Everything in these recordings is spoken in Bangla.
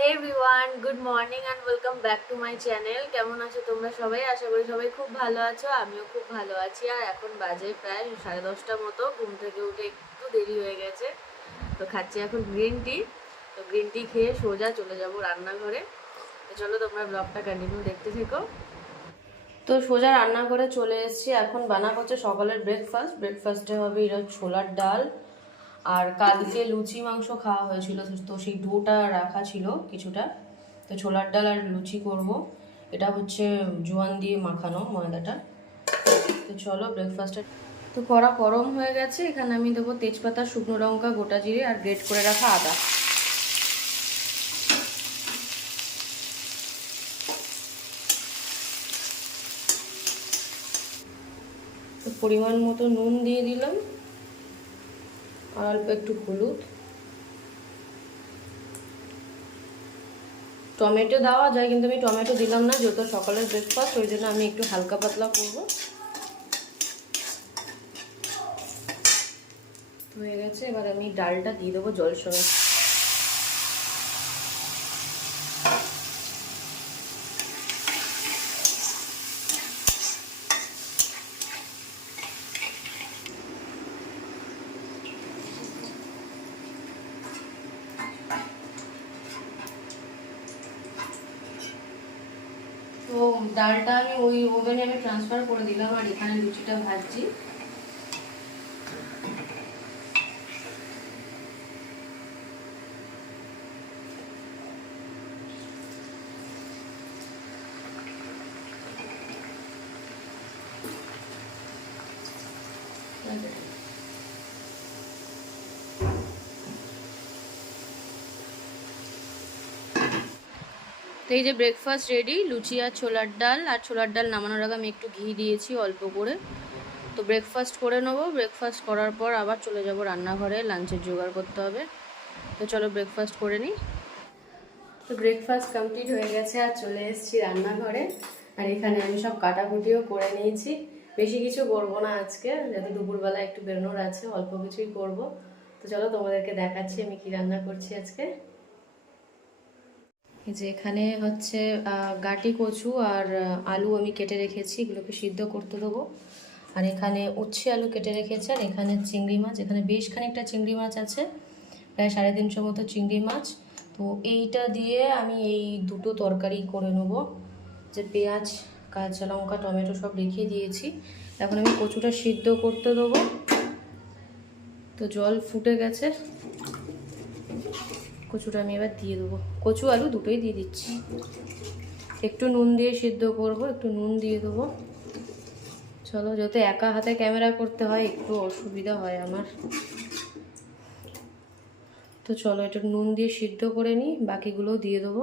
Hey everyone, good morning and welcome back to my channel. কেমন আছো তোমরা সবাই? আশা করি সবাই খুব ভালো আছো। আমিও খুব ভালো আছি। আর এখন বাজে প্রায় 10:30 মতো। ঘুম থেকে উঠে একটু দেরি হয়ে গেছে, তো খাচ্ছি এখন গ্রিন টি। তো গ্রিন টি খেয়ে সোজা চলে যাব রান্নাঘরে। তো চলো তোমরা ব্লগটা কন্টিনিউ দেখতে থেকো। তো সোজা রান্নাঘরে চলে এসেছি। এখন বানাবো হচ্ছে সকালের ব্রেকফাস্টে হবে এটা ছোলার ডাল। আর কালকে লুচি মাংস খাওয়া হয়েছিল, তো সেই ডোটা রাখা ছিল কিছুটা। তো ছোলার ডাল আর লুচি করব। এটা হচ্ছে জোয়ান দিয়ে মাখানো ময়দাটা। তো চলো ব্রেকফাস্টে। তো কড়া গরম হয়ে গেছে, এখানে আমি দেবো তেজপাতা, শুকনো লঙ্কা, গোটা জিরে আর গ্রেট করে রাখা আদা। তো পরিমাণ মতো নুন দিয়ে দিলাম আর অল্প একটু হলুদ। টমেটো দেওয়া যায় কিন্তু আমি টমেটো দিলাম না, যেহেতু সকালের ব্রেকফাস্ট, ওই জন্য আমি একটু হালকা পাতলা করবো। হয়ে গেছে, এবার আমি ডালটা দিয়ে দেবো জল সমেত। তো ডালটা আমি ওই ওভেনে ট্রান্সফার করে দিলাম আর এখানে লুচিটা ভাজছি। তো এই যে ব্রেকফাস্ট রেডি, লুচি আর ছোলার ডাল। আর ছোলার ডাল নামানোর আগে আমি একটু ঘি দিয়েছি অল্প করে। তো ব্রেকফাস্ট করে নেবো, ব্রেকফাস্ট করার পর আবার চলে যাব রান্নাঘরে, লাঞ্চের জোগাড় করতে হবে। তো চলো ব্রেকফাস্ট করে নিই। তো ব্রেকফাস্ট কমপ্লিট হয়ে গেছে আর চলে এসেছি রান্নাঘরে। আর এখানে আমি সব কাটাকুটিও করে নিয়েছি। বেশি কিছু করবো না আজকে, যেহেতু দুপুরবেলা একটু বেরোনোর আছে, অল্প কিছুই করব। তো চলো তোমাদেরকে দেখাচ্ছি আমি কি রান্না করছি আজকে। এই যে এখানে হচ্ছে গাটি কচু আর আলু আমি কেটে রেখেছি, এগুলোকে সিদ্ধ করতে দেবো। আর এখানে উচ্ছে আলু কেটে রেখেছে, আর এখানে চিংড়ি মাছ, এখানে বেশ খানিকটা চিংড়ি মাছ আছে, প্রায় 350 মতো চিংড়ি মাছ। তো এইটা দিয়ে আমি এই দুটো তরকারি করে নেব। যে পেঁয়াজ, কাঁচা লঙ্কা, টমেটো সব রেখে দিয়েছি। এখন আমি কচুটা সিদ্ধ করতে দেবো। তো জল ফুটে গেছে, কচুটা আমি এবার দিয়ে দেবো। কচু আলু দুটোই দিয়ে দিচ্ছি। একটু নুন দিয়ে সিদ্ধ করব, একটু নুন দিয়ে দেবো। চলো, যেহেতু একা হাতে ক্যামেরা করতে হয় একটু অসুবিধা হয় আমার। তো চলো একটু নুন দিয়ে সিদ্ধ করে নিই, বাকিগুলোও দিয়ে দেবো।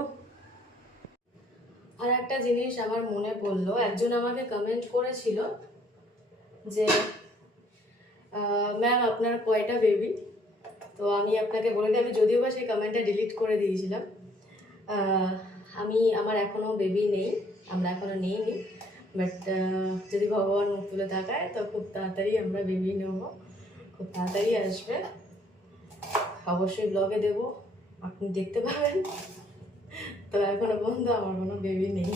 আর একটা জিনিস আমার মনে পড়লো, একজন আমাকে কমেন্ট করেছিল যে ম্যাম আপনার কয়টা বেবি। তো আমি আপনাকে বলে দিই, আমি যদিও বা সেই কমেন্টটা ডিলিট করে দিয়েছিলাম। আমার এখনও বেবি নেই, আমরা এখনও নিইনি। বাট যদি ভগবান মুখ তুলে তাকায় তো খুব তাড়াতাড়ি আমরা বেবি নেব, খুব তাড়াতাড়ি আসবে। অবশ্যই ব্লগে দেব, আপনি দেখতে পাবেন। তো এখনো পর্যন্ত আমার কোনো বেবি নেই।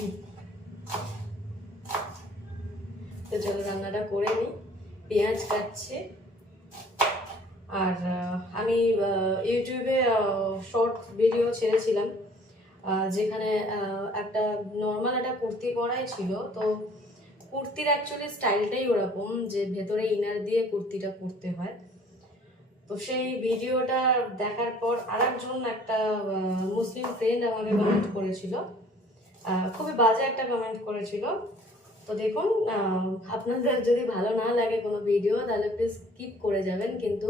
তো চলো রান্নাটা করে নিই। পেঁয়াজ কাটছে। আর আমি ইউটিউবে শর্ট ভিডিও ছেড়েছিলাম, যেখানে একটা নর্মাল একটা কুর্তি পরাই ছিল। তো কুর্তির অ্যাকচুয়ালি স্টাইলটাই ওরকম, যে ভেতরে ইনার দিয়ে কুর্তিটা পরতে হয়। তো সেই ভিডিওটা দেখার পর আরেকজন, একটা মুসলিম ফ্রেন্ড আমাকে কমেন্ট করেছিল, খুবই বাজে একটা কমেন্ট করেছিল। তো দেখুন, আপনাদের যদি ভালো না লাগে কোনো ভিডিও তাহলে প্লিজ স্কিপ করে যাবেন, কিন্তু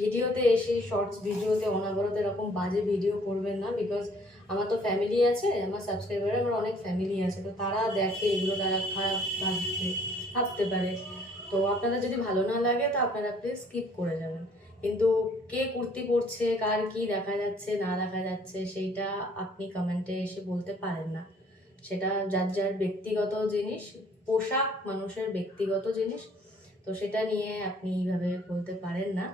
ভিডিওতে এসে শর্টস ভিডিওতে অনবরত এরকম বাজে ভিডিও করবেন না। বিকজ আমার তো ফ্যামিলি আছে, আমার সাবস্ক্রাইবার, আমার অনেক ফ্যামিলি আছে, তো তারা দেখে এগুলো, তারা খারাপ ভাবতে পারে। তো আপনাদের যদি ভালো না লাগে তো আপনারা প্লিজ স্কিপ করে যাবেন। কিন্তু কে কুর্তি পরছে, কার কি দেখা যাচ্ছে না দেখা যাচ্ছে, সেইটা আপনি কমেন্টে এসে বলতে পারেন না। সেটা যার যার ব্যক্তিগত জিনিস, পোশাক মানুষের ব্যক্তিগত জিনিস। তো সেটা নিয়ে আপনি এইভাবে বলতে পারেন না।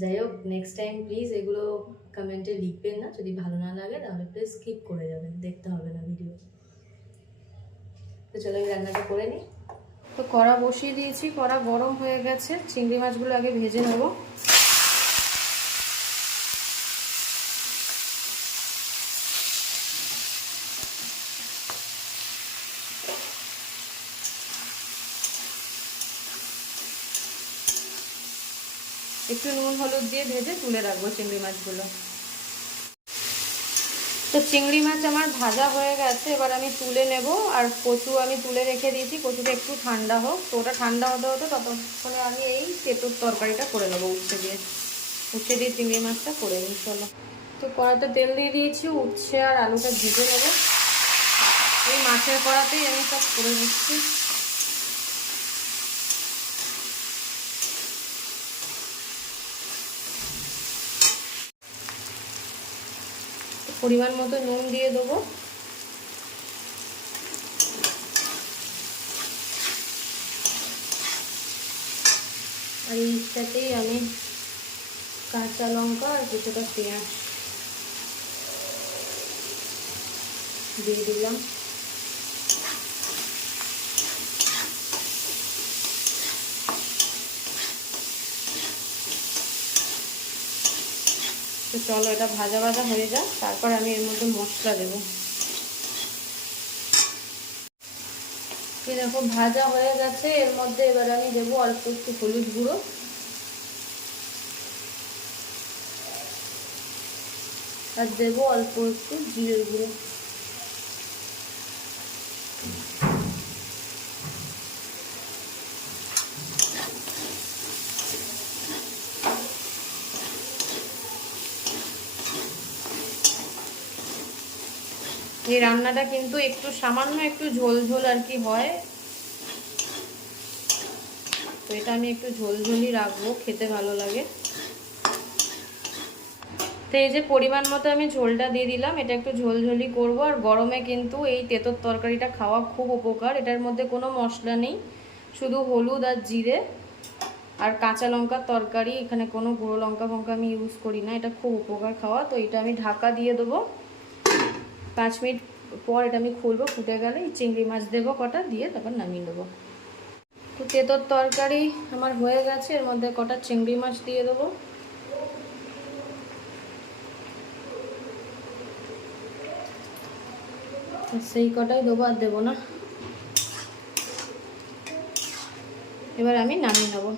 যাই হোক, নেক্সট টাইম প্লিজ এগুলো কমেন্টে লিখবেন না, যদি ভালো না লাগে তাহলে প্লিজ স্কিপ করে যাবেন, দেখতে হবে না ভিডিও। তো চলো এই রান্নাটা করে নিই। তো কড়া বসিয়ে দিয়েছি, কড়া গরম হয়ে গেছে, চিংড়ি মাছগুলো আগে ভেজে নেব। একটু নুন হলুদ দিয়ে ভেজে তুলে রাখবো চিংড়ি মাছগুলো। তো চিংড়ি মাছ আমার ভাজা হয়ে গেছে, এবার আমি তুলে নেব। আর কচু আমি তুলে রেখে দিয়েছি, কচুটা একটু ঠান্ডা হোক। তো ওটা ঠান্ডা হতে হতে ততক্ষণে আমি এই তেঁতুর তরকারিটা করে নেবো উচ্ছে দিয়ে চিংড়ি মাছটা করে নিই। চলো, তো কড়াতে তেল দিয়ে দিয়েছি, উচ্ছে আর আলুটা ভেজে নেবো। এই মাছের কড়াতেই আমি সব করে নিচ্ছি। পরিমাণ মতো নুন দিয়ে দেবো। আর এইটাতেই আমি কাঁচা লঙ্কা আর কিছুটা পেঁয়াজ দিয়ে দিলাম। তো চলো এটা ভাজা ভাজা হয়ে যাক, তারপর আমি এর মধ্যে মশলা দেবো। দেখো ভাজা হয়ে গেছে, এর মধ্যে এবার আমি দেবো অল্প একটু হলুদ গুঁড়ো আর দেবো অল্প একটু জিরের গুঁড়ো। এই রান্নাটা কিন্তু একটু সামান্য একটু ঝোল ঝোল আর কি হয়, তো এটা আমি একটু ঝোলঝোলই রাখবো, খেতে ভালো লাগে। তো এই যে পরিমাণ মতো আমি ঝোলটা দিয়ে দিলাম, এটা একটু ঝোলঝোলই করব। আর গরমে কিন্তু এই তেঁতুর তরকারিটা খাওয়া খুব উপকার। এটার মধ্যে কোনো মশলা নেই, শুধু হলুদ আর জিরে আর কাঁচা লঙ্কার তরকারি, এখানে কোনো গুঁড়ো লঙ্কা ফঙ্কা আমি ইউজ করি না। এটা খুব উপকার খাওয়া। তো এটা আমি ঢাকা দিয়ে দেবো, 5 মিনিট পর এটা আমি খুলবো, ফুটে গেলে এই চিংড়ি মাছ দেবো কটা, দিয়ে তারপর নামিয়ে দেবো। তো তেঁতুর তরকারি আমার হয়ে গেছে, এর মধ্যে কটা চিংড়ি মাছ দিয়ে দেবো। সেই কটাই দেবো, আর দেবো না। এবার আমি নামিয়ে নেবো।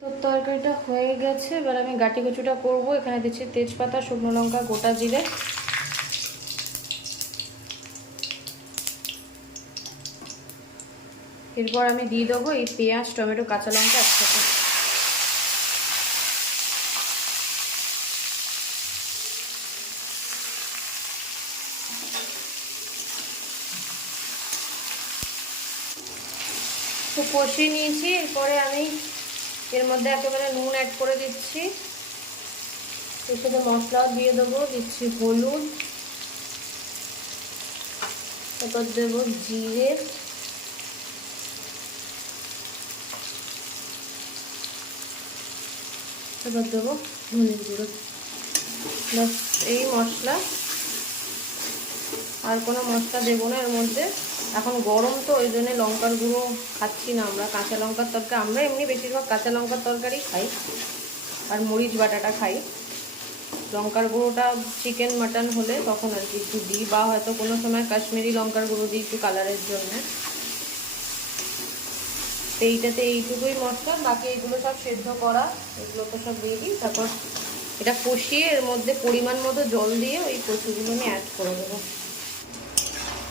তো তরকারিটা হয়ে গেছে, এবার আমি গাটি কচুটা করবো। এখানে দিচ্ছি তেজপাতা, শুকনো লঙ্কা, গোটা জিরে। এরপর আমি দিয়ে দেবো এই পেঁয়াজ, টমেটো, কাঁচা লঙ্কা একসাথে। তো কষিয়ে নিয়েছি, এরপরে আমি এর মধ্যে একেবারে নুন অ্যাড করে দিচ্ছি। এর সাথে মশলাও দিয়ে দেবো, দিচ্ছি হলুদ, তারপর দেবো জিরে, তারপর দেবো ধনের গুঁড়ো। ব্যাস এই মশলা, আর কোনো মশলা দেবো না এর মধ্যে। এখন গরম তো ওই জন্য লঙ্কার গুঁড়ো খাচ্ছি না আমরা, কাঁচা লঙ্কার তরকারি। আমরা এমনি বেশিরভাগ কাঁচা লঙ্কার তরকারি খাই আর মরিচ বাটাটা খাই। লঙ্কার গুঁড়োটা চিকেন মাটন হলে তখন আর কি একটু দিই, বা হয়তো কোনো সময় কাশ্মীরি লঙ্কার গুঁড়ো দিই একটু কালারের জন্য। তো এইটাতে এইটুকুই মশলা, বাকি এইগুলো সব সেদ্ধ করা, এগুলো তো সব দিয়ে দিই। তারপর এটা কষিয়ে এর মধ্যে পরিমাণ মতো জল দিয়ে ওই কচুগুলো আমি অ্যাড করে দেবো।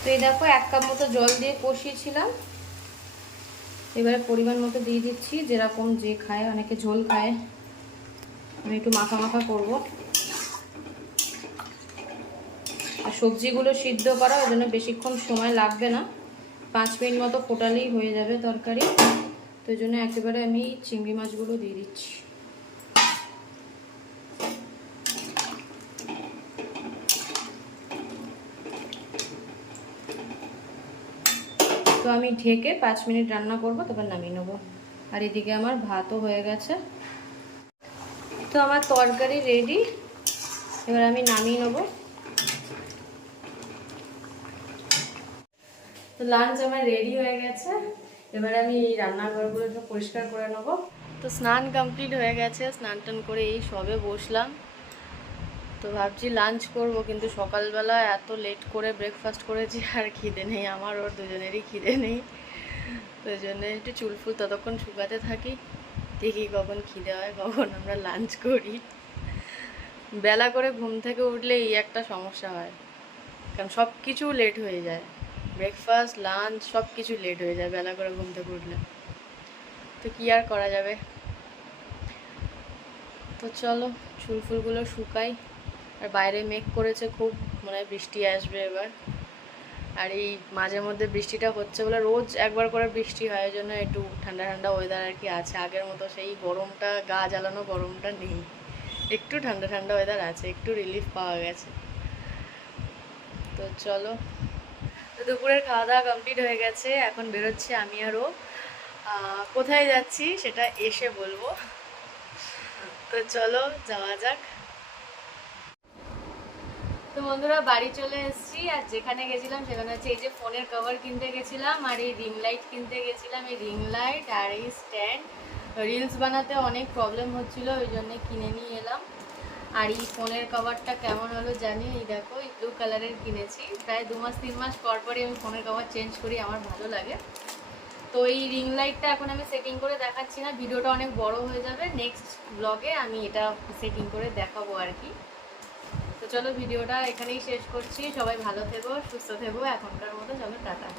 তো এই দেখো 1 কাপ মতো জল দিয়ে কষিয়েছিলাম, এবারে পরিমাণ মতো দিয়ে দিচ্ছি, যেরকম যে খায়, অনেকে ঝোল খায়, আমি একটু মাখা মাখা করবো। আর সবজিগুলো সিদ্ধ করা, ওই জন্য বেশিক্ষণ সময় লাগবে না, 5 মিনিট মতো ফোটালেই হয়ে যাবে তরকারি। তো ওই জন্য একেবারে আমি চিংড়ি মাছগুলো দিয়ে দিচ্ছি। তো আমি ঢেকে 5 মিনিট রান্না করব, তারপর নামিয়ে নেবো। আর এদিকে আমার ভাতও হয়ে গেছে। তো আমার তরকারি রেডি, এবার আমি নামিয়ে নেব। তো লাঞ্চ আমার রেডি হয়ে গেছে, এবার আমি রান্নাঘরগুলো একটু পরিষ্কার করে নেব। তো স্নান কমপ্লিট হয়ে গেছে, স্নান টান করে এই সবে বসলাম। তো ভাবছি লাঞ্চ করব, কিন্তু সকালবেলা এত লেট করে ব্রেকফাস্ট করেছি আর খিদে নেই, আমার ওর দুজনেরই খিদে নেই। তো ওই জন্য একটু চুলফুল ততক্ষণ শুকাতে থাকি, দেখি কখন খিদে হয় কখন আমরা লাঞ্চ করি। বেলা করে ঘুম থেকে উঠলে এই একটা সমস্যা হয়, কারণ সব কিছু লেট হয়ে যায়, ব্রেকফাস্ট লাঞ্চ সব কিছু লেট হয়ে যায় বেলা করে ঘুম থেকে উঠলে। তো কী আর করা যাবে। তো চলো চুলফুলগুলো শুকাই। আর বাইরে মেঘ করেছে খুব, মনে হয় বৃষ্টি আসবে এবার। আর এই মাঝে মধ্যে বৃষ্টিটা হচ্ছে বলে, রোজ একবার করে বৃষ্টি হয়, ওই জন্য একটু ঠান্ডা ঠান্ডা ওয়েদার আর কি আছে। আগের মতো সেই গরমটা, গা জ্বালানো গরমটা নেই, একটু ঠান্ডা ঠান্ডা ওয়েদার আছে, একটু রিলিফ পাওয়া গেছে। তো চলো, তো দুপুরের খাওয়া দাওয়া কমপ্লিট হয়ে গেছে, এখন বেরোচ্ছি আমি আরও। কোথায় যাচ্ছি সেটা এসে বলবো। তো চলো যাওয়া যাক। তো বন্ধুরা বাড়ি চলে এসেছি, আর যেখানে গেছিলাম সেখানে হচ্ছে এই যে ফোনের কভার কিনতে গেছিলাম, আর এই রিং লাইট কিনতে গেছিলাম। এই রিং লাইট আর এই স্ট্যান্ড, রিলস বানাতে অনেক প্রবলেম হচ্ছিল, ওই জন্য কিনে নিয়ে এলাম। আর এই ফোনের কভারটা কেমন হলো জানি, এই দেখো এই ব্লু কালারের কিনেছি। প্রায় 2 মাস 3 মাস পর পরই আমি ফোনের কভার চেঞ্জ করি, আমার ভালো লাগে। তো এই রিং লাইটটা এখন আমি সেটিং করে দেখাচ্ছি না, ভিডিওটা অনেক বড় হয়ে যাবে। নেক্সট ব্লগে আমি এটা সেটিং করে দেখাবো আর কি। তো চলো ভিডিওটা এখানেই শেষ করছি, সবাই ভালো থেকো, সুস্থ থেকো, এখনকার মতো চলো টাটা।